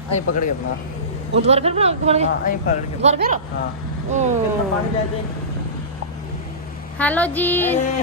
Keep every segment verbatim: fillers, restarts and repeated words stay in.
ऐ पकड़ के अपना ਹੁਣ ਦੁਬਾਰਾ ਫਿਰ ਬਣਾ ਕੇ ਬਣ ਗਏ हां ऐ पकड़ के ਦੁਬਾਰਾ ਫਿਰ हां ਓ कितना पानी ले दे ਹੈਲੋ ਜੀ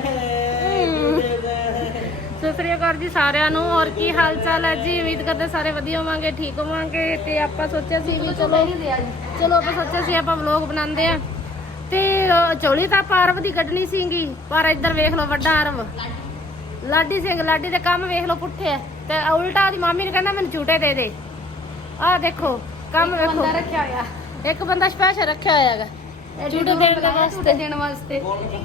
ਸਤਿ ਸ੍ਰੀ ਅਕਾਲ ਜੀ ਸਾਰਿਆਂ ਨੂੰ। ਔਰ ਕੀ ਹਾਲ ਚਾਲ ਹੈ ਜੀ? ਉਮੀਦ ਕਰਦੇ ਸਾਰੇ ਵਧੀਆ ਹੋਵਾਂਗੇ, ਠੀਕ ਹੋਵਾਂਗੇ। ਤੇ ਆਪਾਂ ਸੋਚਿਆ ਸੀ ਵੀ ਚਲੋ ਚਲੋ ਆਪਾਂ ਸੋਚਿਆ ਸੀ ਆਪਾਂ ਵਲੌਗ ਬਣਾਉਂਦੇ ਆ ਤੇ ਚੌਲੀ ਤਾਂ ਆਪਾਂ ਅਰਬ ਦੀ ਕੱਢਣੀ ਸੀਗੀ, ਪਰ ਇੱਧਰ ਵੇਖ ਲਓ ਵੱਡਾ ਅਰਬ ਲਾਡੀ ਸਿੰਘ ਲਾਡੀ ਦੇ ਕੰਮ ਵੇਖ ਲਓ ਪੁੱਠੇ ਆ ਤੇ ਉਲਟਾ ਦੀ ਮਾਮੀ ਨੇ ਕਹਿੰਦਾ ਮੈਨੂੰ ਝੂਟੇ ਦੇ ਦੇ। ਆਹ ਦੇਖੋ ਕੰਮ ਵੇਖੋ ਰੱਖਿਆ ਹੋਇਆ, ਇੱਕ ਬੰਦਾ ਸਪੈਸ਼ਲ ਰੱਖਿਆ ਹੋਇਆ ਹੈਗਾ ਝੂਟੇ ਦੇਣ ਦੇ ਵਾਸਤੇ ਦੇਣ ਵਾਸਤੇ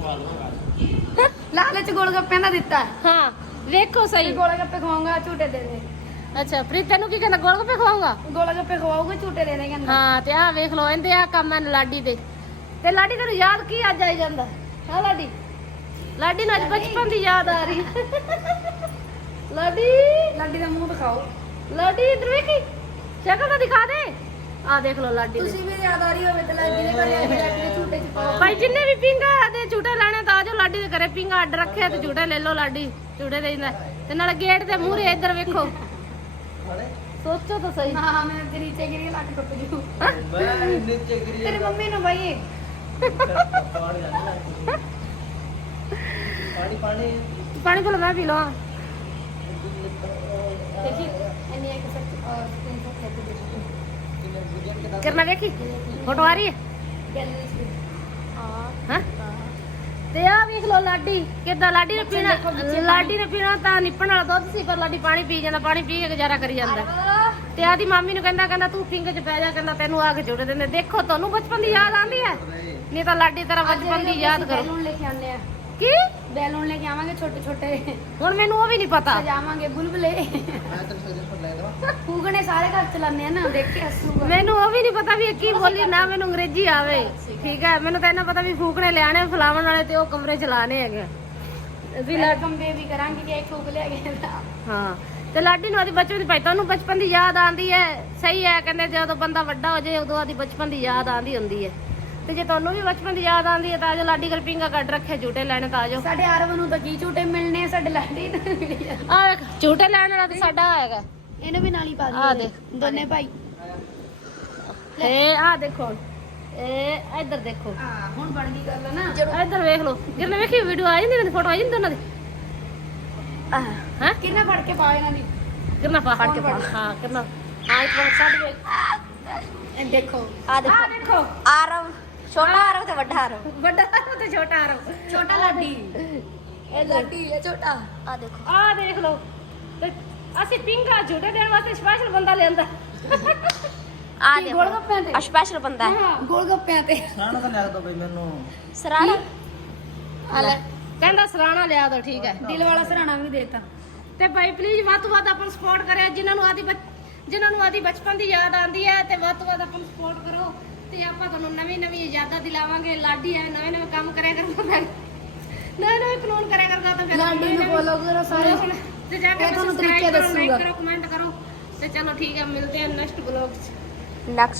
ਲਾਲਚ ਗੋਲਗੱਪਿਆਂ ਦਾ ਦਿੱਤਾ। ਹਾਂ ਵੇਖੋ ਸਹੀ ਗੋਲਗੱਪੇ ਖਵਾਉਂਗਾ ਝੂਟੇ ਦੇ ਦੇ। ਅੱਛਾ ਪ੍ਰੀਤ ਤੈਨੂੰ ਕੀ ਕਹਿੰਦਾ ਗੋਲਗੱਪੇ ਖਵਾਉਂਗਾ? ਗੋਲਗੱਪੇ ਖਵਾਉਂਗਾ ਝੂਟੇ ਦੇ ਦੇ ਕਹਿੰਦਾ। ਹਾਂ ਤੇ ਆਹ ਵੇਖ ਲਓ ਇਹਦੇ ਆ ਕੰਮ ਹਨ ਲਾਡੀ ਦੇ। ਤੇ ਲਾਡੀ ਤੈਨੂੰ ਯਾਦ ਕੀ ਅੱਜ ਆਈ ਜਾਂਦਾ? ਹਾਂ ਲਾਡੀ ਲਾਡੀ ਨੂੰ ਅੱਜ ਬਚਪਨ ਦੀ ਯਾਦ ਆ ਰਹੀ। ਲਾਡੀ ਲਾਡੀ ਦਾ ਮੂੰਹ ਦਿਖਾਓ। ਲਾਡੀ ਇਧਰ ਵੇਖੀ ਸ਼ਕਲ ਤਾਂ ਦਿਖਾ ਦੇ। ਆਹ ਦੇਖ ਲਓ ਲਾਡੀ ਦੀ। ਤੁਸੀਂ ਵੀ ਯਾਦ ਆ ਰਹੀ ਹੋਵੇ ਤੇ ਲਾਡੀ ਦੇ ਘਰੇ ਆ ਕੇ ਲਾਡੀ ਦੇ ਝੂਟੇ ਚ ਪਾਓ। ਭਾਈ ਜਿੰਨੇ ਵੀ ਪਿੰਗਾ ਦੇ ਝੂਟੇ ਲੈਣੇ ਤਾਂ ਆਜੋ ਲਾਡੀ ਦੇ ਘਰੇ ਪਿੰਗਾ ਅੱਡ ਰੱਖਿਆ ਤੇ ਝੂਟੇ ਲੈ ਲਓ। ਲਾਡੀ ਝੂਟੇ ਦੇ ਦਿੰਦਾ ਤੇ ਨਾਲ ਗੇਟ ਦੇ ਮੂਹਰੇ ਇੱਧਰ ਵੇਖੋ। ਸੋਚੋ ਤਾਂ ਸਹੀ। ਹਾਂ ਹਾਂ ਮੈਂ ਤੇ ਨੀਚੇ ਗਿਰੀ ਲੱਟ ਟੁੱਟ ਜੂ। मैं नीचे गिरी ਤੇਰੀ ਮੰਮੀ ਨੂੰ ਬਈ पहाड़ जाने पानी पानी ਪਾਣੀ ਭਲਾ ਮੈਂ ਪੀ ਲਵਾਂ। ਦੇਖੀ ਇੰਨੀ ਇੱਕ ਸੱਚ ਔਰ ਤਿੰਨ ਸੌ ਖੇਤ ਦੇ ਦਿੱਤੀ ਕਰਨਾ ਵੇਖੀ ਫੋਟੋ ਆ ਰਹੀ ਹੈ ਗੈਲਰੀ ਹਾਂ ਤੇ ਆ ਵੇਖ ਲੋ ਲਾਡੀ ਕਿੱਦਾਂ ਲਾਡੀ ਨੇ ਪੀਣਾ ਲਾਡੀ ਨੇ ਪੀਣਾ ਤਾਂ ਨਿਪਣ ਵਾਲਾ ਦੁੱਧ ਸੀ, ਪਰ ਲਾਡੀ ਪਾਣੀ ਪੀ ਜਾਂਦਾ, ਪਾਣੀ ਪੀ ਕੇ ਗੁਜ਼ਾਰਾ ਕਰੀ ਜਾਂਦਾ। ਤੇ ਆਦੀ ਮਾਮੀ ਨੂੰ ਕਹਿੰਦਾ ਕਹਿੰਦਾ ਤੂੰ ਪਿੰਗ ਚ ਪੈ ਜਾ, ਕਹਿੰਦਾ ਤੈਨੂੰ ਆ ਕੇ ਜੁੜ ਦਿੰਦੇ। ਦੇਖੋ ਤੁਹਾਨੂੰ ਬਚਪਨ ਦੀ ਯਾਦ ਆਉਂਦੀ ਹੈ, ਨਹੀਂ ਤਾਂ ਲਾਡੀ ਤੇਰਾ ਬਚਪਨ ਦੀ ਯਾਦ ਕਰੋ। ਬੈਲੂਨ ਲੈ ਕੇ ਆਉਂਦੇ ਆ, ਕੀ ਬੈਲੂਨ ਲੈ ਕੇ ਆਵਾਂਗੇ ਛੋਟੇ ਛੋਟੇ, ਹੁਣ ਮੈਨੂੰ ਉਹ ਵੀ ਨਹੀਂ ਪਤਾ। ਸਜਾਵਾਂਗੇ ਬੁਲਬੁਲੇ मैं तेरे सजेशन ले दूं ਫੂਗਣੇ ਸਾਰੇ ਘਰ ਚਲਾਉਂਦੇ ਆ ਨਾ, ਦੇਖ ਕੇ ਹੱਸੂਗਾ। ਮੈਨੂੰ ਉਹ ਵੀ ਨਹੀਂ ਪਤਾ ਵੀ ਇਹ ਕੀ ਬੋਲੀ ਨਾ, ਮੈਨੂੰ ਅੰਗਰੇਜ਼ੀ ਆਵੇ ਠੀਕ ਹੈ। ਮੈਨੂੰ ਤਾਂ ਇਹਨਾਂ ਪਤਾ ਵੀ ਫੂਕਣੇ ਲਿਆਣੇ ਫਲਾਵਣ ਵਾਲੇ ਤੇ ਉਹ ਕਮਰੇ ਚਲਾਣੇ ਹੈਗੇ ਅਸੀਂ ਲਾ ਵੈਲਕਮ ਬੇਬੀ ਕਰਾਂਗੇ ਕਿ ਇੱਕ ਫੂਕ ਲਿਆ ਗਿਆ। ਹਾਂ ਤੇ ਲਾਡੀ ਨੂੰ ਆਦੀ ਬਚਪਨ ਦੀ ਭਾਈ ਤੁਹਾਨੂੰ ਬਚਪਨ ਦੀ ਯਾਦ ਆਉਂਦੀ ਹੈ। ਸਹੀ ਹੈ, ਕਹਿੰਦੇ ਜਦੋਂ ਬੰਦਾ ਵੱਡਾ ਹੋ ਜਾਏ ਉਦੋਂ ਆਦੀ ਬਚਪਨ ਦੀ ਯਾਦ ਆਉਂਦੀ ਹੁੰਦੀ ਹੈ। ਤੇ ਜੇ ਤੁਹਾਨੂੰ ਵੀ ਬਚਪਨ ਦੀ ਯਾਦ ਆਉਂਦੀ ਹੈ ਤਾਂ ਆਜੋ ਲਾਡੀ ਕੋਲ ਪਿੰਗਾ ਕੱਢ ਰੱਖੇ ਝੂਟੇ ਲੈਣੇ ਤਾਂ ਆਜੋ। ਸਾਡੇ ਆਰਵ ਨੂੰ ਤਾਂ ਕੀ ਝੂਟੇ ਮਿਲਣੇ ਆ, ਸਾਡੇ ਲਾਡੀ ਨੂੰ ਮਿਲੀ ਜਾਂਦੇ। ਆ ਵੇਖ ਝੂਟੇ ਲੈਣ ਵਾਲਾ ਤੇ ਸਾਡਾ ਹੈਗਾ। ਇਹਨੂੰ ਵੀ ਨਾਲ ਹੀ ਪਾ ਆ ਦਿਓ ਦੇਖ ਦੋਨੇ ਭਾਈ। ਇਹ ਆ ਦੇਖੋ ਇਹ ਇੱਧਰ ਦੇਖੋ ਹਾਂ ਹੁਣ ਬਣ ਗਈ ਗੱਲ ਨਾ। ਇੱਧਰ ਵੇਖ ਲਓ ਕਿਰਨੇ ਵੇਖੀ ਵੀਡੀਓ ਆ ਜਾਂਦੀ, ਫੋਟੋ ਆ ਜਾਂਦੀ ਦੋਨਾਂ ਦੀ। ਹਾਂ ਕਿੰਨਾ ਫੜ ਕੇ ਪਾ ਇਹਨਾਂ ਦੀ। ਕਿਰਨਾ ਪਾ ਫੜ ਕੇ ਪਾ। ਹਾਂ ਕਿਰਨਾ ਆ ਇੱਕ ਵਾਰ ਛੱਡ ਵੇ ਇਹ ਦੇਖੋ ਆ ਦੇਖੋ ਆਰਵ ਛੋਟਾ ਆਰਵ ਤੇ ਵੱਡਾ ਆਰਵ। ਵੱਡਾ ਤੇ ਛੋਟਾ ਆਰੋ ਛੋਟਾ ਲਾਡੀ ਇਹ ਲਾਡੀ ਇਹ ਛੋਟਾ। ਆ ਦੇਖੋ ਆ ਦੇਖ ਲਓ ਤੇ ਅਸੀਂ ਪਿੰਗਾ ਝੂਟੇ ਦੇਣ ਵਾਸਤੇ ਸਪੈਸ਼ਲ ਬੰਦਾ ਲਿਆਂਦਾ। ਆ ਦੇਖੋ ਗੋਲਗੱਪਿਆਂ ਤੇ ਸਪੈਸ਼ਲ ਬੰਦਾ ਹੈ ਹਾਂ ਗੋਲਗੱਪਿਆਂ ਤੇ साना तो ले दो भाई मैनू ਸਰਾਣਾ ਆ ਲੈ ਕਹਿੰਦਾ ਸਰਾਣਾ ਲਿਆ ਦੋ ਠੀਕ ਹੈ। ਦਿਲ ਵਾਲਾ ਸਰਾਣਾ ਵੀ ਦੇਤਾ। ਤੇ ਭਾਈ ਪਲੀਜ਼ ਵੱਧ ਤੋਂ ਵੱਧ ਆਪਾਂ ਸਪੋਰਟ ਕਰਿਆ, ਜਿਨ੍ਹਾਂ ਨੂੰ ਆਦੀ ਬਚ- ਜਿਨ੍ਹਾਂ ਨੂੰ ਆਦੀ ਬਚਪਨ ਦੀ ਯਾਦ ਆਉਂਦੀ ਹੈ ਤੇ ਵੱਧ ਤੋਂ ਵੱਧ ਆਪਾਂ ਸਪੋਰਟ ਕਰੋ ਤੇ ਆਪਾਂ ਤੁਹਾਨੂੰ ਨਵੀਂ ਨਵੀਂ ਯਾਦਾਂ ਦਿਲਾਵਾਂਗੇ। ਲਾਡੀ ਹੈ ਨਵੇਂ ਨਵੇਂ ਕੰਮ ਕਰਿਆ ਕਰਦਾ, ਨਵੇਂ ਨਵੇਂ ਕਾਨੂੰਨ ਕਰਿਆ ਕਰਦਾ ਤਾਂ ਫਿਰ ਲਾਡੀ ਨੂੰ ਫੋਲੋ ਕਰੋ ਸਾਰੇ। ਤੇ ਜਾ ਕੇ ਇਹ ਤੁਹਾਨੂੰ subscribe ਤਰੀਕੇ ਕਰੋ, ਦੱਸੂਗਾ। like ਕਰੋ, ਕਮੈਂਟ ਕਰੋ ਤੇ ਚਲੋ ਠੀਕ ਹੈ, ਮਿਲਦੇ ਹਾਂ ਨੈਕਸਟ ਬਲੌਗ 'ਚ। ਨੈਕਸਟ